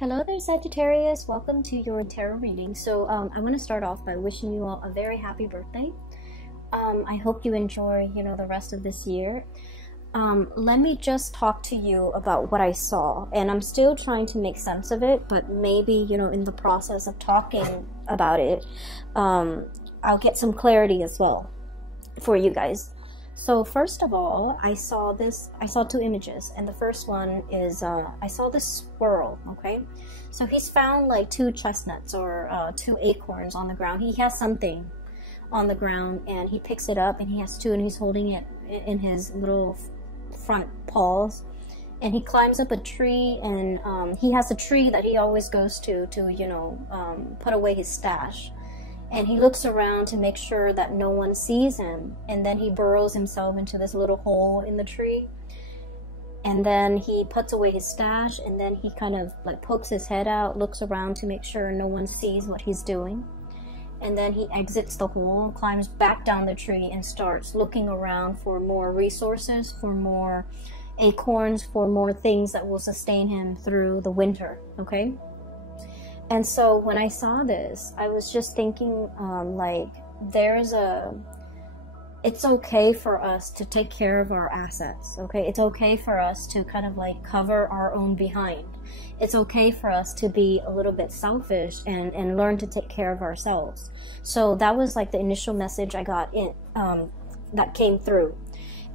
Hello there, Sagittarius. Welcome to your tarot reading. So I want to start off by wishing you all a very happy birthday. I hope you enjoy, the rest of this year. Let me just talk to you about what I saw, and I'm still trying to make sense of it, but maybe, in the process of talking about it, I'll get some clarity as well for you guys. So first of all, I saw two images, and the first one is, I saw this squirrel, okay? So he's found like two chestnuts or two acorns on the ground. He has something on the ground, and he picks it up, and he has two, and he's holding it in his little front paws. And he climbs up a tree, and he has a tree that he always goes to put away his stash. And he looks around to make sure that no one sees him. And then he burrows himself into this little hole in the tree. And then he puts away his stash, and then he kind of like pokes his head out, looks around to make sure no one sees what he's doing. And then he exits the hole, climbs back down the tree, and starts looking around for more resources, for more acorns, for more things that will sustain him through the winter, okay? And so when I saw this, I was just thinking, it's okay for us to take care of our assets, okay? It's okay for us to kind of like cover our own behind. It's okay for us to be a little bit selfish and learn to take care of ourselves. So that was like the initial message I got that came through.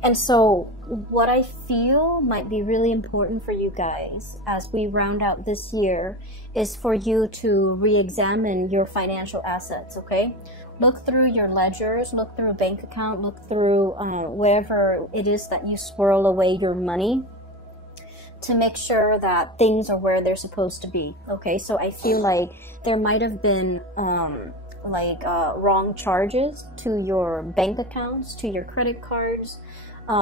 And so what I feel might be really important for you guys as we round out this year is for you to re-examine your financial assets, okay? Look through your ledgers, look through a bank account, look through wherever it is that you swirl away your money to make sure that things are where they're supposed to be, okay? So I feel like there might have been wrong charges to your bank accounts, to your credit cards.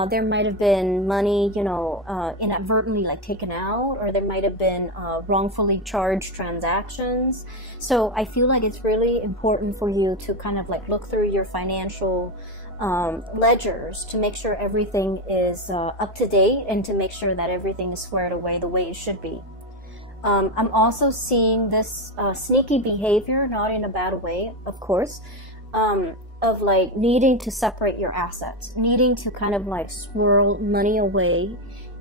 There might have been money, inadvertently like taken out, or there might have been wrongfully charged transactions. So I feel like it's really important for you to kind of like look through your financial ledgers to make sure everything is up to date, and to make sure that everything is squared away the way it should be. I'm also seeing this sneaky behavior, not in a bad way, of course, of like needing to separate your assets, needing to kind of like swirl money away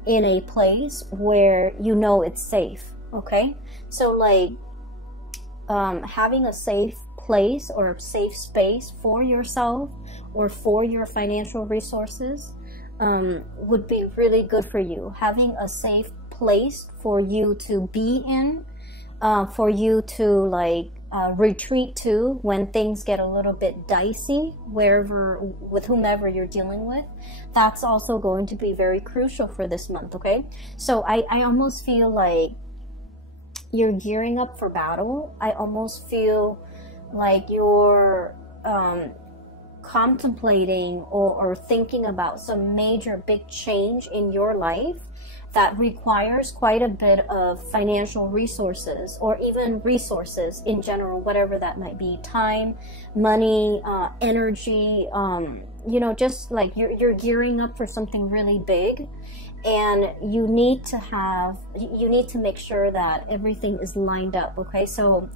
in a place where it's safe, okay? So like having a safe place or a safe space for yourself or for your financial resources would be really good for you. Having a safe place for you to be in, for you to like retreat to when things get a little bit dicey, with whomever you're dealing with. That's also going to be very crucial for this month, okay? So I almost feel like you're gearing up for battle. I almost feel like you're contemplating or thinking about some major big change in your life that requires quite a bit of financial resources, or even resources in general, whatever that might be, time, money, energy, just like you're gearing up for something really big, and you need to make sure that everything is lined up, okay? So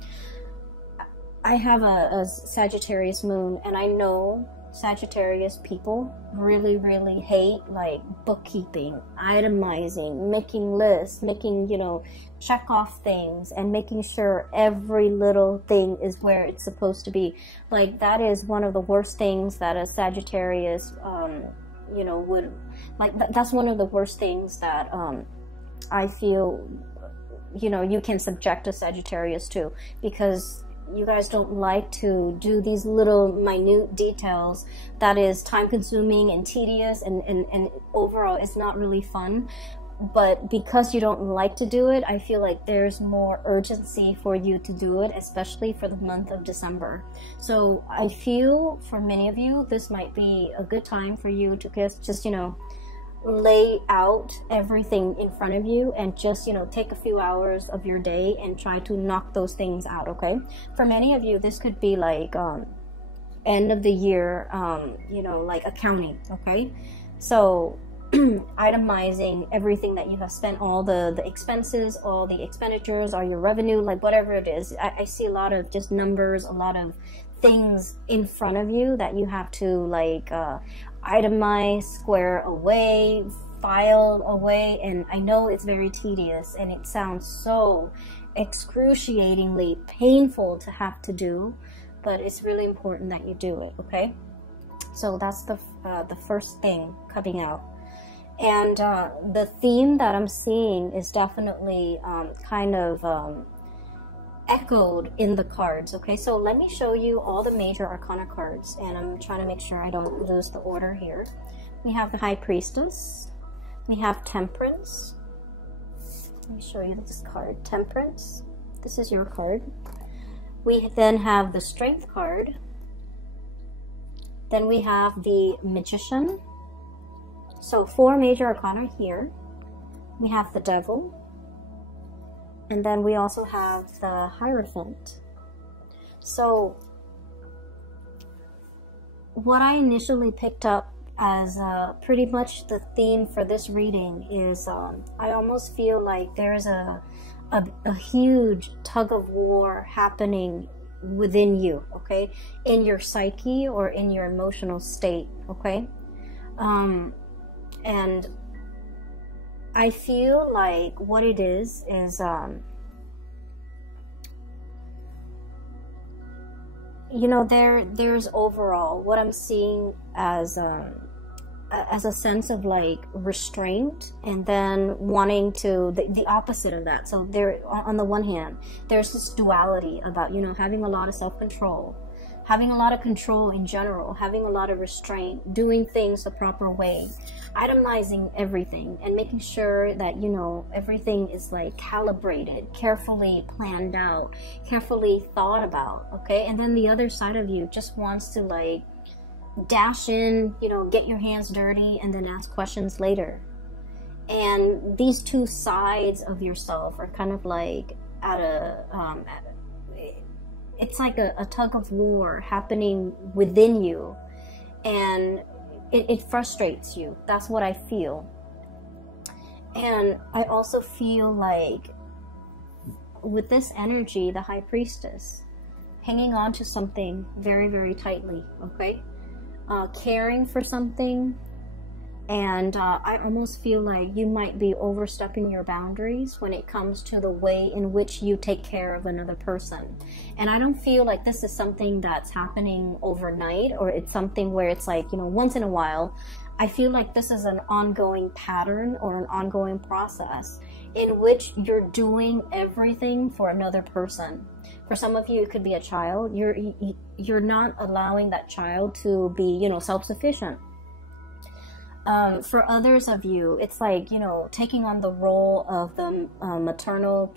I have a Sagittarius moon, and I know Sagittarius people really, really hate like bookkeeping, itemizing, making lists, making, check off things, and making sure every little thing is where it's supposed to be. Like that is one of the worst things that a Sagittarius, would like. That's one of the worst things that I feel, you can subject a Sagittarius to, because you guys don't like to do these little minute details that is time consuming and tedious, and overall it's not really fun. But because you don't like to do it, I feel like there's more urgency for you to do it, especially for the month of December. So I feel for many of you, this might be a good time for you to just lay out everything in front of you, and just take a few hours of your day and try to knock those things out, okay? For many of you, this could be like end of the year like accounting, okay? So itemizing everything that you have spent, all the expenses, all the expenditures, or your revenue, like whatever it is. I see a lot of just numbers, a lot of things in front of you that you have to like itemize, square away, file away. And I know it's very tedious and it sounds so excruciatingly painful to have to do, but it's really important that you do it. Okay, so that's the first thing coming out. And the theme that I'm seeing is definitely kind of echoed in the cards. Okay, so let me show you all the major arcana cards, and I'm trying to make sure I don't lose the order here. We have the High Priestess, we have Temperance. Let me show you this card, Temperance. This is your card. We then have the Strength card. Then we have the Magician. So 4 major arcana here. We have the Devil. And then we also have the Hierophant. So what I initially picked up as pretty much the theme for this reading is I almost feel like there's a huge tug of war happening within you, okay, in your psyche or in your emotional state, okay. And I feel like what it is you know, there's overall what I'm seeing as a sense of like restraint, and then wanting to the opposite of that. So there, on the one hand, there's this duality about, you know, having a lot of self-control, having a lot of control in general, having a lot of restraint, doing things the proper way, itemizing everything, and making sure that, you know, everything is like calibrated, carefully planned out, carefully thought about, okay? And then the other side of you just wants to like dash in, you know, get your hands dirty and then ask questions later. And these two sides of yourself are kind of like it's like a tug of war happening within you, and it frustrates you. That's what I feel. And I also feel like with this energy, the High Priestess, hanging on to something very, very tightly, okay? Caring for something, and I almost feel like you might be overstepping your boundaries when it comes to the way in which you take care of another person. And I don't feel like this is something that's happening overnight, or it's something where it's like, you know, once in a while. I feel like this is an ongoing pattern or an ongoing process in which you're doing everything for another person. For some of you, it could be a child. You're not allowing that child to be, you know, self-sufficient. For others of you, it's like, you know, taking on the role of the maternal,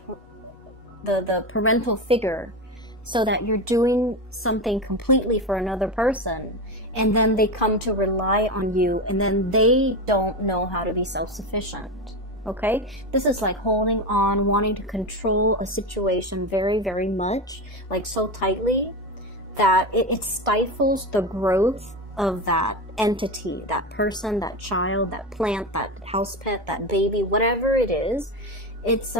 the parental figure, so that you're doing something completely for another person, and then they come to rely on you, and then they don't know how to be self-sufficient. Okay, this is like holding on, wanting to control a situation very, very much, like so tightly that it stifles the growth of that entity, that person, that child, that plant, that house pet, that baby, whatever it is. It's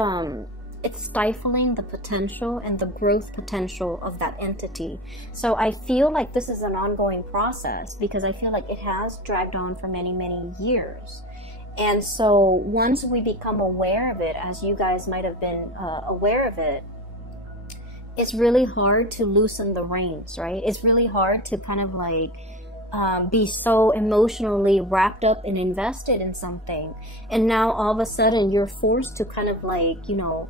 stifling the potential and the growth potential of that entity. So I feel like this is an ongoing process, because I feel like it has dragged on for many, many years. And so once we become aware of it, as you guys might have been aware of it, it's really hard to loosen the reins, right? It's really hard to kind of like be so emotionally wrapped up and invested in something, and now all of a sudden you're forced to kind of like, you know,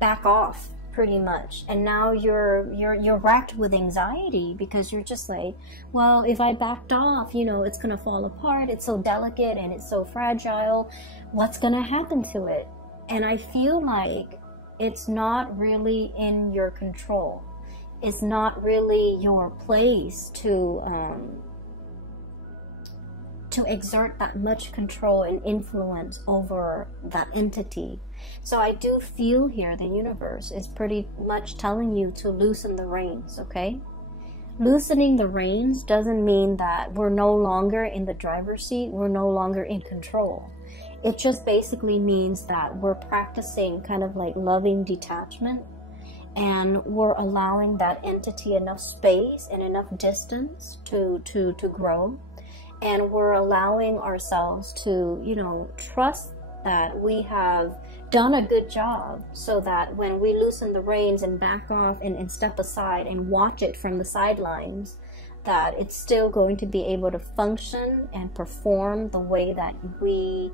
back off pretty much. And now you're racked with anxiety, because you're just like, well, if I backed off, you know, it's gonna fall apart. It's so delicate and it's so fragile. What's gonna happen to it? And I feel like it's not really in your control. It's not really your place to exert that much control and influence over that entity. So I do feel here the universe is pretty much telling you to loosen the reins, okay? loosening the reins doesn't mean that we're no longer in the driver's seat, we're no longer in control. It just basically means that we're practicing kind of like loving detachment, and we're allowing that entity enough space and enough distance to grow. And we're allowing ourselves to, you know, trust that we have done a good job, so that when we loosen the reins and back off and step aside and watch it from the sidelines, that it's still going to be able to function and perform the way that we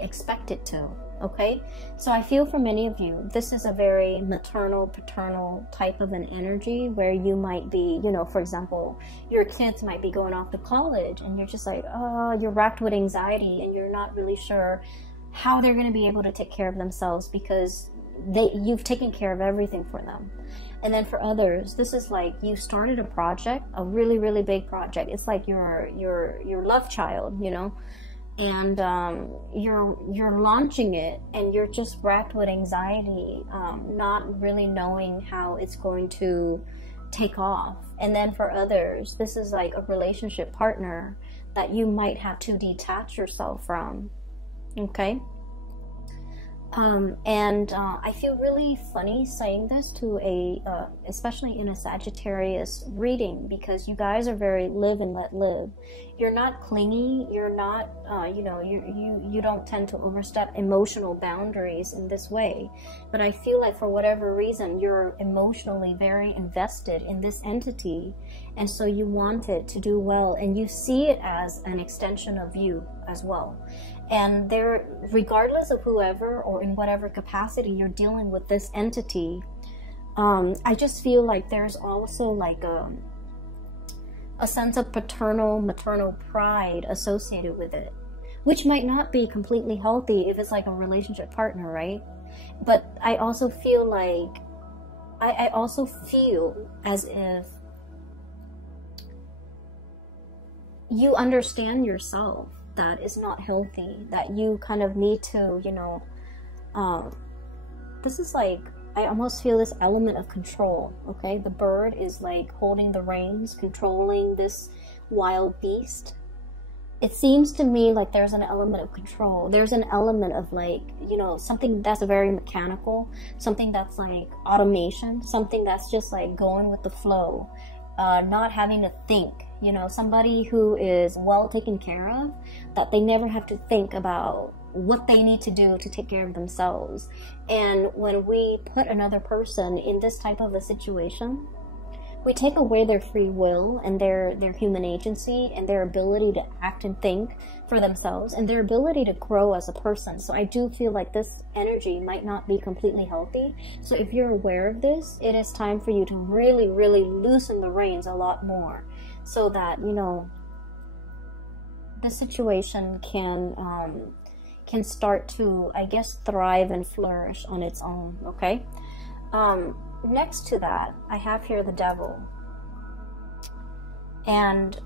expect it to. Okay, so I feel for many of you, this is a very maternal, paternal type of an energy, where you might be, you know, for example, your kids might be going off to college, and you're just like, oh, you're racked with anxiety, and you're not really sure how they're going to be able to take care of themselves, because you've taken care of everything for them. And then for others, this is like you started a project, a really, really big project. It's like your love child, you know, and you're launching it, and you're just racked with anxiety, not really knowing how it's going to take off. And then for others, this is like a relationship partner that you might have to detach yourself from. Okay. I feel really funny saying this to especially in a Sagittarius reading, because you guys are very live and let live. You're not clingy. You're not, you don't tend to overstep emotional boundaries in this way. But I feel like for whatever reason, you're emotionally very invested in this entity. And so you want it to do well, and you see it as an extension of you as well. And there, regardless of whoever or in whatever capacity you're dealing with this entity, I just feel like there's also like a sense of paternal, maternal pride associated with it, which might not be completely healthy if it's like a relationship partner, right? But I also feel like, I also feel as if you understand yourself that is not healthy, that you kind of need to, you know, this is like, I almost feel this element of control. Okay, the bird is like holding the reins, controlling this wild beast. It seems to me like there's an element of control. There's an element of like, you know, something that's very mechanical, something that's like automation, something that's just like going with the flow, not having to think. You know, somebody who is well taken care of, that they never have to think about what they need to do to take care of themselves. And when we put another person in this type of a situation, we take away their free will and their human agency and their ability to act and think for themselves and their ability to grow as a person. So I do feel like this energy might not be completely healthy. So if you're aware of this, it is time for you to really, really loosen the reins a lot more, so that, you know, the situation can start to, I guess, thrive and flourish on its own. Okay. Next to that, I have here the devil. And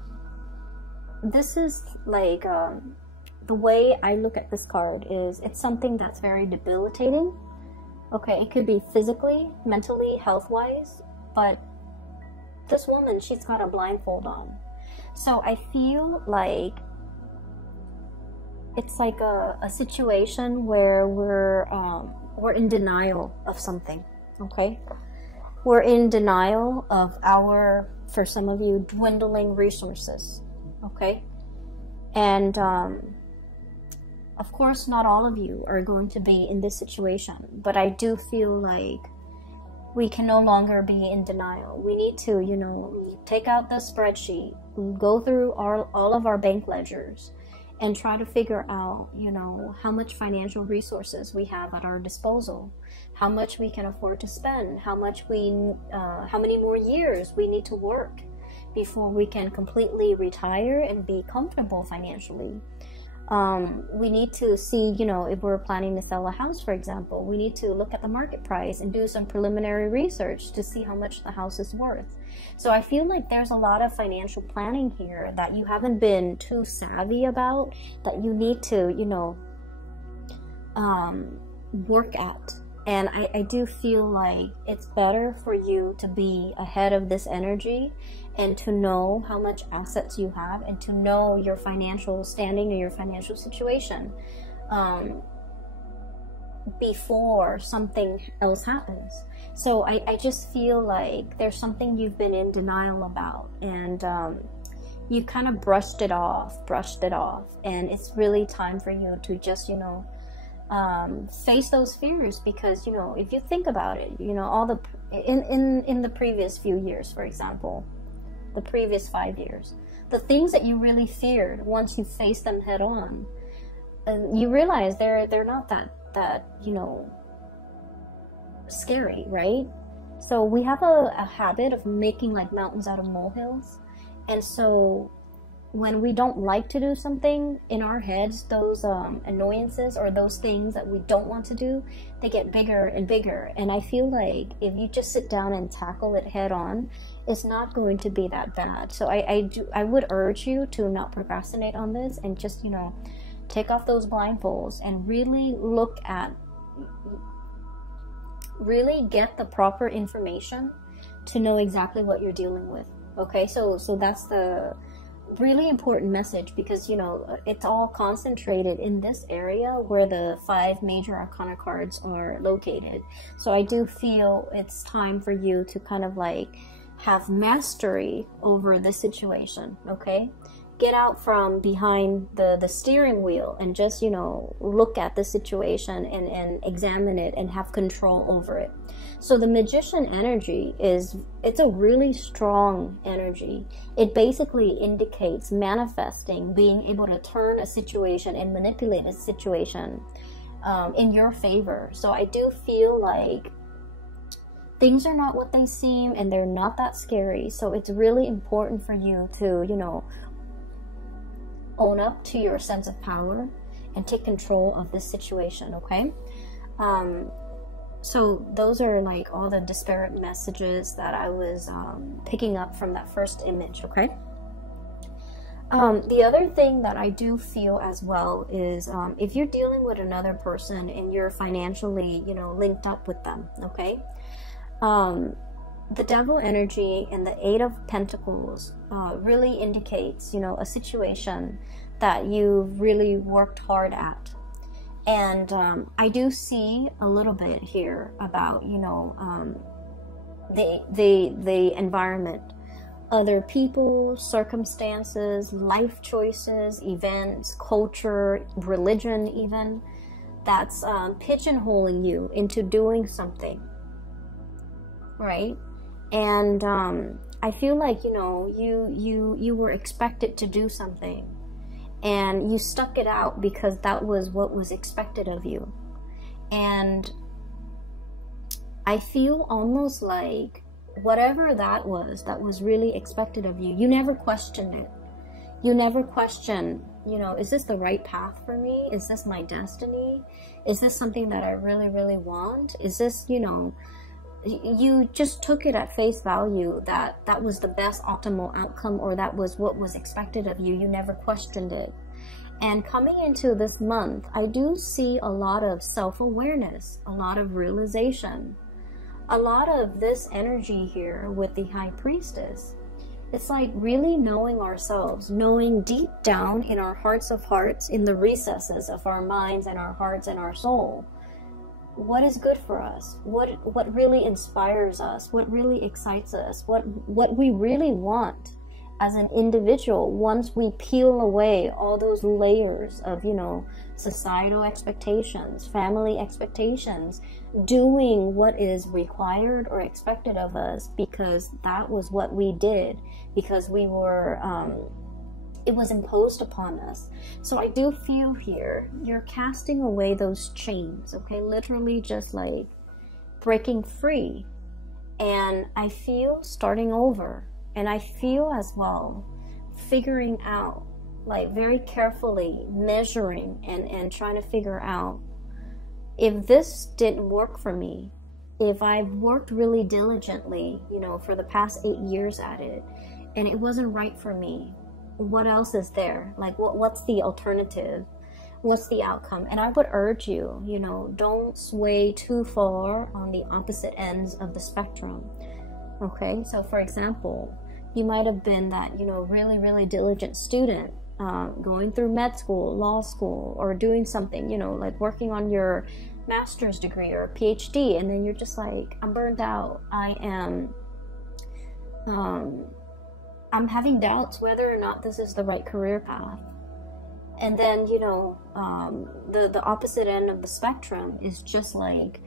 this is like, the way I look at this card is, it's something that's very debilitating. Okay, it could be physically, mentally, health-wise, but this woman, she's got a blindfold on. So I feel like it's like a situation where we're in denial of something. Okay, we're in denial of our, for some of you, dwindling resources. Okay, and of course not all of you are going to be in this situation, but I do feel like we can no longer be in denial. We need to, you know, take out the spreadsheet, go through all of our bank ledgers, and try to figure out, you know, how much financial resources we have at our disposal, how much we can afford to spend, how many more years we need to work before we can completely retire and be comfortable financially. We need to see, you know, if we're planning to sell a house, for example, we need to look at the market price and do some preliminary research to see how much the house is worth. So I feel like there's a lot of financial planning here that you haven't been too savvy about, that you need to, you know, work at. And I do feel like it's better for you to be ahead of this energy and to know how much assets you have and to know your financial standing or your financial situation before something else happens. So I just feel like there's something you've been in denial about, and you kind of brushed it off, and it's really time for you to just, you know, face those fears. Because, you know, if you think about it, you know, all the in the previous few years, for example, the previous 5 years, the things that you really feared, once you face them head on, you realize they're not that you know, scary, right? So we have a habit of making like mountains out of molehills, and so when we don't like to do something, in our heads, those annoyances or those things that we don't want to do, they get bigger and bigger. And I feel like if you just sit down and tackle it head on, it's not going to be that bad. So I would urge you to not procrastinate on this, and just, you know, take off those blindfolds and really look at, really get the proper information to know exactly what you're dealing with. Okay, so that's the really important message, because, you know, it's all concentrated in this area where the 5 major arcana cards are located. So I do feel it's time for you to kind of like have mastery over this situation. Okay, get out from behind the steering wheel and just, you know, look at the situation and examine it and have control over it. So the Magician energy it's a really strong energy. It basically indicates manifesting, being able to turn a situation and manipulate a situation in your favor. So I do feel like things are not what they seem, and they're not that scary. So it's really important for you to, you know, own up to your sense of power and take control of this situation. Okay, so those are like all the disparate messages that I was picking up from that first image. Okay, the other thing that I do feel as well is if you're dealing with another person and you're financially, you know, linked up with them. Okay, the Devil energy and the 8 of Pentacles really indicates, you know, a situation that you've really worked hard at. And I do see a little bit here about, you know, the environment, other people, circumstances, life choices, events, culture, religion even, that's pigeonholing you into doing something, right? And I feel like, you know, you were expected to do something, and you stuck it out because that was what was expected of you. And I feel almost like whatever that was really expected of you, you never questioned it. You never questioned, you know, is this the right path for me? Is this my destiny? Is this something that I really, really want? Is this, you know, you just took it at face value that that was the best optimal outcome, or that was what was expected of you. You never questioned it. And coming into this month, I do see a lot of self-awareness, a lot of realization, a lot of this energy here with the High Priestess. It's like really knowing ourselves, knowing deep down in our hearts of hearts, in the recesses of our minds and our hearts and our soul, what is good for us, what really inspires us, what really excites us, what we really want as an individual. Once we peel away all those layers of, you know, societal expectations, family expectations, doing what is required or expected of us because that was what we did, because we were it was imposed upon us. So I do feel here you're casting away those chains, okay? Literally just like breaking free. And I feel starting over. And I feel as well figuring out, like very carefully measuring and trying to figure out, if this didn't work for me, if I've worked really diligently, you know, for the past 8 years at it, and it wasn't right for me, what else is there? Like, what's the alternative? what's the outcome? And I would urge you, you know, don't sway too far on the opposite ends of the spectrum. Okay, so for example, you might have been that, you know, really diligent student, going through med school, law school, or doing something, you know, like working on your master's degree or PhD, and then you're just like, I'm burned out. I'm having doubts whether or not this is the right career path. And then, you know, the opposite end of the spectrum is just like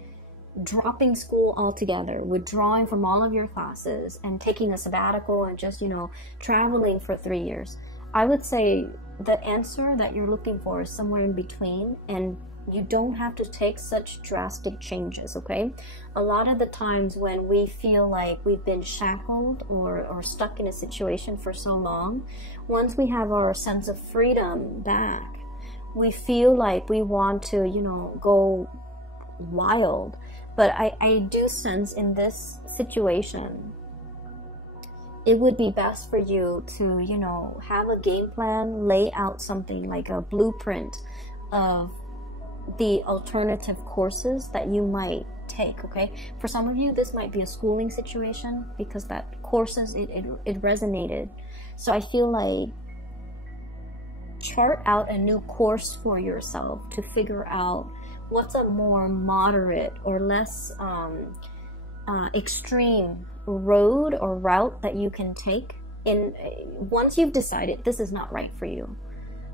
dropping school altogether, withdrawing from all of your classes and taking a sabbatical and just, you know, traveling for 3 years. I would say the answer that you're looking for is somewhere in between, and you don't have to take such drastic changes, okay? A lot of the times when we feel like we've been shackled or stuck in a situation for so long, once we have our sense of freedom back, we feel like we want to, you know, go wild. But I do sense in this situation, it would be best for you to, you know, have a game plan, lay out something like a blueprint of the alternative courses that you might take, okay? For some of you, this might be a schooling situation because that courses, it resonated. So I feel like chart out a new course for yourself to figure out what's a more moderate or less extreme road or route that you can take. Once you've decided this is not right for you,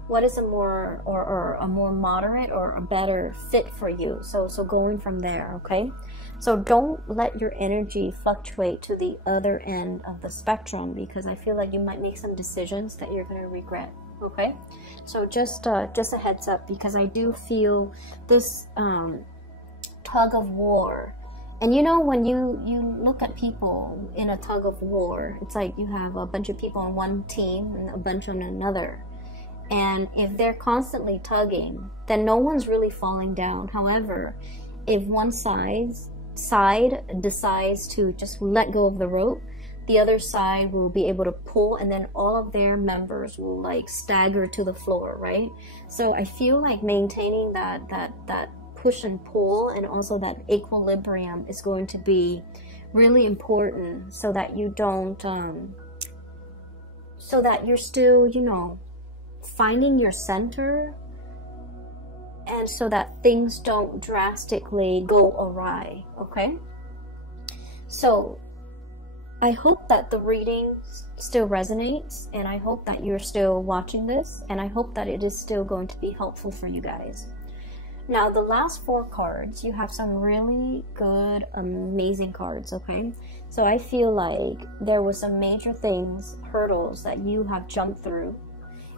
what is a more or a more moderate or a better fit for you? So going from there, okay? So don't let your energy fluctuate to the other end of the spectrum, because I feel like you might make some decisions that you're going to regret, okay? So just a heads up, because I do feel this tug of war. And you know, when you look at people in a tug of war, it's like you have a bunch of people on one team and a bunch on another. And if they're constantly tugging, then no one's really falling down. However, if one side decides to just let go of the rope, the other side will be able to pull, and then all of their members will like stagger to the floor, right? So I feel like maintaining that push and pull and also that equilibrium is going to be really important, so that you don't, so that you're still, you know, finding your center, and so that things don't drastically go awry, okay? So I hope that the reading still resonates, and I hope that you're still watching this, and I hope that it is still going to be helpful for you guys. Now, the last 4 cards, you have some really good, amazing cards, okay? So I feel like there was some major things, hurdles that you have jumped through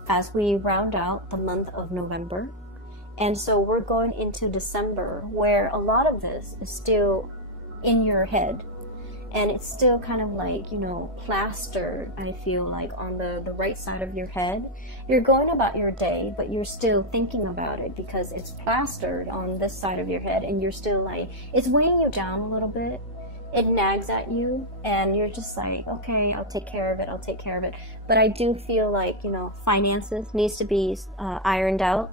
as we round out the month of November. And so we're going into December, where a lot of this is still in your head, and it's still kind of like, you know, plastered, I feel like, on the right side of your head. You're going about your day, but you're still thinking about it because it's plastered on this side of your head, and you're still like, it's weighing you down a little bit. It nags at you, and you're just like, okay, I'll take care of it, I'll take care of it. But I do feel like, you know, finances needs to be ironed out.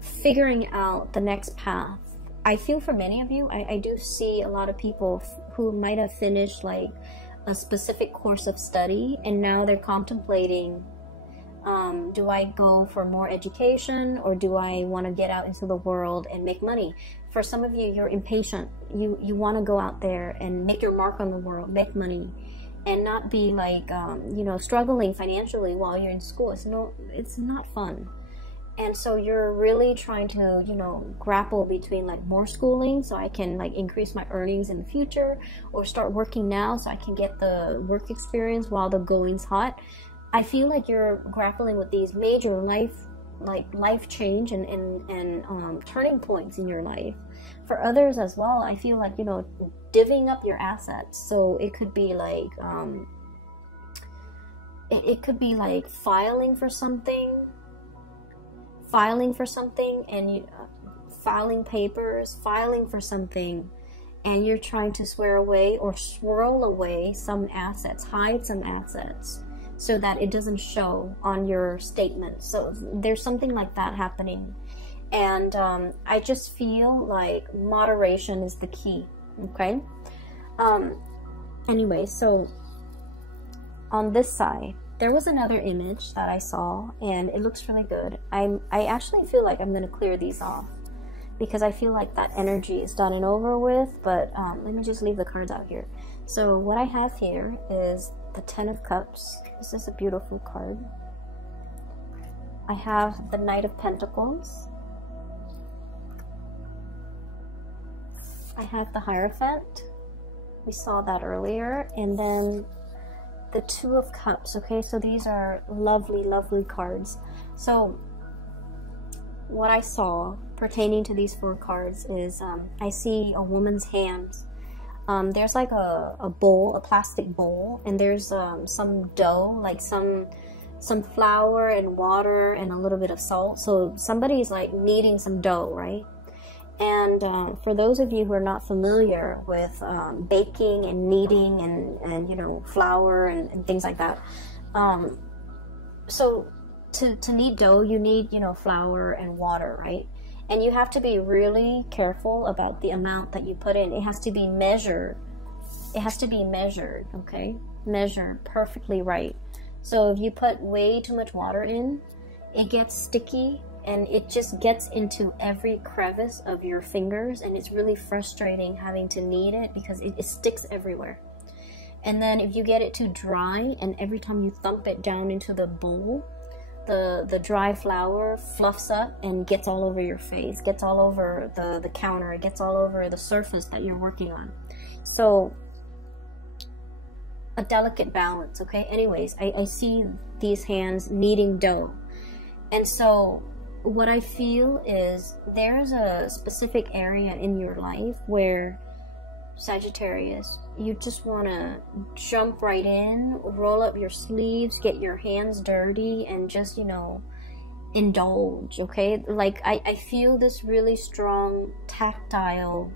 Figuring out the next path. I feel for many of you, I do see a lot of people who might have finished like a specific course of study, and now they're contemplating, do I go for more education, or do I want to get out into the world and make money? For some of you, you're impatient. You want to go out there and make your mark on the world, make money, and not be like, you know, struggling financially while you're in school. It's not fun. And so you're really trying to, you know, grapple between like more schooling so I can like increase my earnings in the future, or start working now so I can get the work experience while the going's hot. I feel like you're grappling with these major life change and turning points in your life. For others as well, I feel like, you know, divvying up your assets. So it could be like, it could be like filing for something, and you filing papers, filing for something, and you're trying to swear away or swirl away some assets, hide some assets, so that it doesn't show on your statement. So there's something like that happening. And I just feel like moderation is the key, okay? Anyway, so on this side, there was another image that I saw, and it looks really good. I actually feel like I'm going to clear these off, because I feel like that energy is done and over with, but let me just leave the cards out here. So what I have here is the Ten of Cups. This is a beautiful card. I have the Knight of Pentacles. I have the Hierophant. We saw that earlier. And then the Two of Cups. Okay, so these are lovely, lovely cards. So what I saw pertaining to these 4 cards is I see a woman's hands. There's like a bowl, a plastic bowl, and there's some dough, like some flour and water and a little bit of salt. So somebody's like kneading some dough, right? And for those of you who are not familiar with baking and kneading and you know, flour and things like that, so to knead dough, you need, you know, flour and water, right? And you have to be really careful about the amount that you put in. It has to be measured. It has to be measured, okay? Measured perfectly right. So if you put way too much water in, it gets sticky and it just gets into every crevice of your fingers, and it's really frustrating having to knead it because it sticks everywhere. And then if you get it too dry, and every time you thump it down into the bowl, the dry flour fluffs up and gets all over your face, gets all over the counter, it gets all over the surface that you're working on. So a delicate balance, okay? Anyways, I see these hands kneading dough. And so what I feel is there's a specific area in your life where, Sagittarius, you just want to jump right in, roll up your sleeves, get your hands dirty, and just, you know, indulge, okay? Like, I feel this really strong tactile,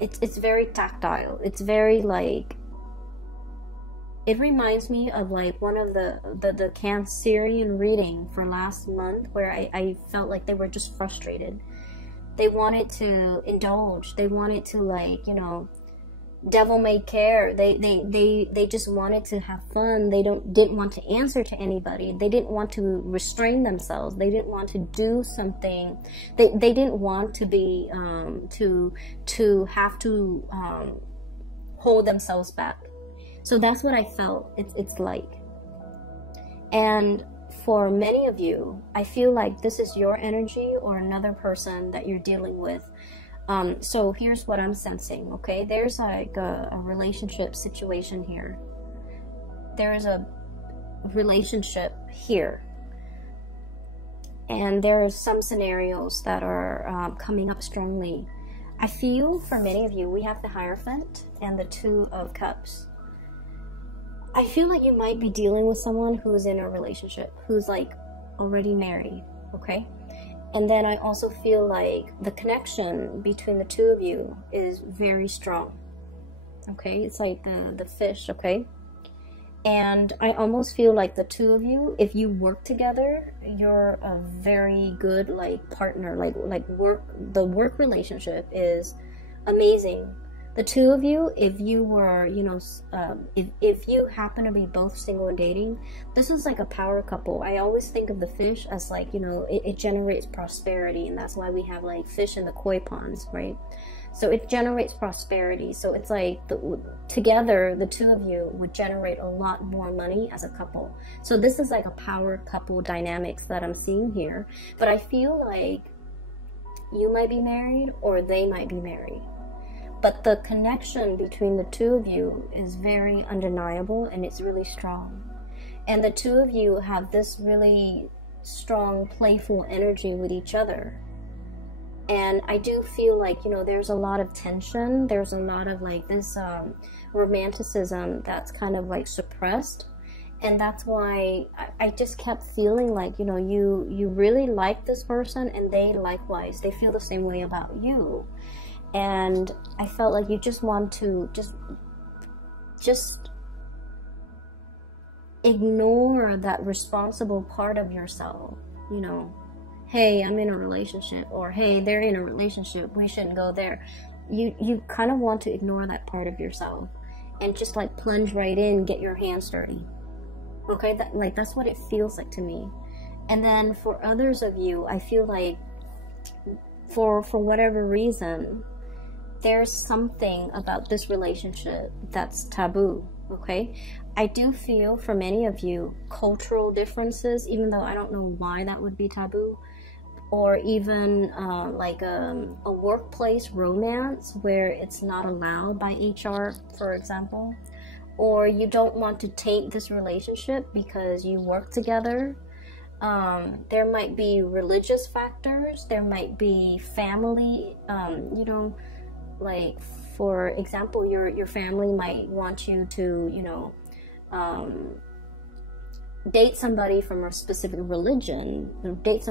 it's very tactile. It's very, like, it reminds me of, like, one of the Cancerian reading for last month, where I felt like they were just frustrated. They wanted to indulge. They wanted to, like, you know, devil may care. They just wanted to have fun. They didn't want to answer to anybody. They didn't want to restrain themselves. They didn't want to do something. They didn't want to be to have to hold themselves back. So that's what I felt it's like. And for many of you, I feel like this is your energy or another person that you're dealing with. So here's what I'm sensing, okay? There's like a relationship situation here. There's a relationship here. And there are some scenarios that are coming up strongly. I feel for many of you, we have the Hierophant and the Two of Cups. I feel like you might be dealing with someone who's in a relationship, who's like already married, okay? And then I also feel like the connection between the two of you is very strong, okay? It's like the fish, okay? And I almost feel like the two of you, if you work together, you're a very good, like, partner. The work relationship is amazing. The two of you, if you were, you know, if you happen to be both single and dating, this is like a power couple. I always think of the fish as, like, you know, it generates prosperity, and that's why we have, like, fish in the koi ponds, right? So it generates prosperity. So it's like together, the two of you would generate a lot more money as a couple. So this is like a power couple dynamics that I'm seeing here. But I feel like you might be married or they might be married. But the connection between the two of you is very undeniable, and it's really strong. And the two of you have this really strong, playful energy with each other. And I do feel like, you know, there's a lot of tension. There's a lot of, like, this romanticism that's kind of, like, suppressed. And that's why I just kept feeling like, you know, you really like this person, and they likewise. They feel the same way about you. And I felt like you just want to just just ignore that responsible part of yourself, you know. Hey, I'm in a relationship, or hey, they're in a relationship, we shouldn't go there. You kind of want to ignore that part of yourself and just like plunge right in, get your hands dirty. Okay, that's what it feels like to me. And then for others of you, I feel like for whatever reason, there's something about this relationship that's taboo. Okay, I do feel for many of you, cultural differences, even though I don't know why that would be taboo, or even like a workplace romance where it's not allowed by HR, for example, or you don't want to take this relationship because you work together. There might be religious factors, there might be family, you know, like for example, your family might want you to, you know, date somebody from a specific religion, date somebody